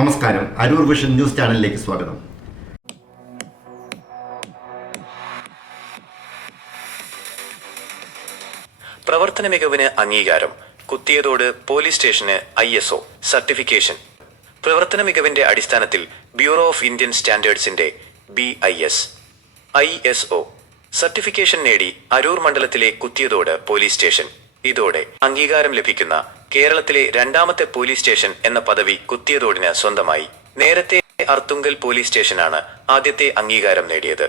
നമസ്കാരം. Aroor vision news ചാനലിലേക്ക് സ്വാഗതം. പ്രവർത്തന മികവിന് അംഗീകാരം. കുത്തിയതോട് പോലീസ് സ്റ്റേഷന് ഐ എസ് ഒ. സർട്ടിഫിക്കേഷൻ. പ്രവർത്തന മികവിന്റെ അടിസ്ഥാനത്തിൽ bureau of Indian സ്റ്റാൻഡേർഡ്സിന്റെ B I S. I S O. Certification നേടി അരൂർ മണ്ഡലത്തിലെ കുത്തിയതോട് പോലീസ് സ്റ്റേഷൻ. ഇതോടെ അംഗീകാരം ലഭിക്കുന്ന കേരളത്തിലെ രണ്ടാമത്തെ പോലീസ് സ്റ്റേഷൻ എന്ന പദവി കുത്തിയതോടിന് സ്വന്തമായി. നേരത്തെ അർത്തുങ്കൽ പോലീസ് സ്റ്റേഷനാണ് ആദ്യത്തെ അംഗീകാരം നേടിയത്.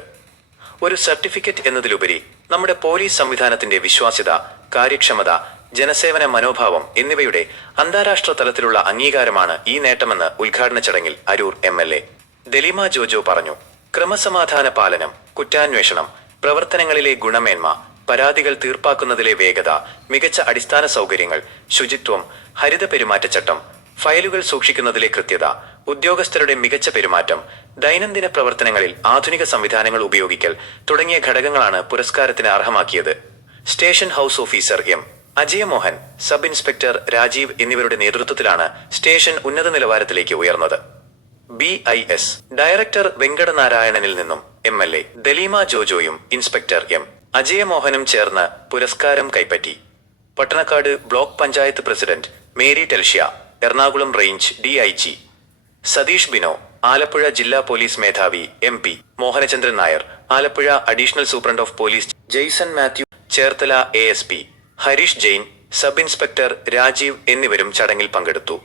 ഒരു സർട്ടിഫിക്കറ്റ് എന്നതിലുപരി നമ്മുടെ പോലീസ് സംവിധാനത്തിന്റെ വിശ്വാസ്യത കാര്യക്ഷമത ജനസേവന മനോഭാവം എന്നിവയുടെ അന്താരാഷ്ട്ര തലത്തിലുള്ള അംഗീകാരമാണ് ഈ നേട്ടമെന്ന് ഉദ്ഘാടന ചടങ്ങിൽ Aroor M L A Dalima Jojo പറഞ്ഞു. ക്രമസമാധാന പാലനം കുറ്റാന്വേഷണം പ്രവർത്തനങ്ങളിലെ ഗുണമേന്മ പരാതികൾ തീർപ്പാക്കുന്നതിലെ വേഗത മികച്ച അടിസ്ഥാന സൗകര്യങ്ങൾ ശുചിത്വം ഹരിത പെരുമാറ്റച്ചട്ടം ഫയലുകൾ സൂക്ഷിക്കുന്നതിലെ കൃത്യത ഉദ്യോഗസ്ഥരുടെ മികച്ച പെരുമാറ്റം ദൈനംദിന പ്രവർത്തനങ്ങളിൽ ആധുനിക സംവിധാനങ്ങൾ ഉപയോഗിക്കൽ തുടങ്ങിയ ഘടകങ്ങളാണ് പുരസ്കാരത്തിന് അർഹമാക്കിയത്. Station house officer M. Ajayamohan sub inspector Rajeev എന്നിവരുടെ നേതൃത്വത്തിലാണ് സ്റ്റേഷൻ ഉന്നത നിലവാരത്തിലേക്ക് ഉയർന്നത്. ബി ഐ എസ് ഡയറക്ടർ വെങ്കടനാരായണനിൽ നിന്നും എം. എൽ. എ ദലീമ ജോജോയും ഇൻസ്പെക്ടർ എം. അജയമോഹനും ചേർന്ന് പുരസ്കാരം കൈപ്പറ്റി. Pattanakkad block panchayat president Mary Telshya Ernakulam range D I G. Satheesh Bino Alappuzha ജില്ലാ പോലീസ് മേധാവി M P. Mohanachandran Nair Alappuzha additional superintendent of police Jaison Mathew Cherthala A S P. Harish Jain sub inspector Rajeev എന്നിവരും ചടങ്ങിൽ പങ്കെടുത്തു.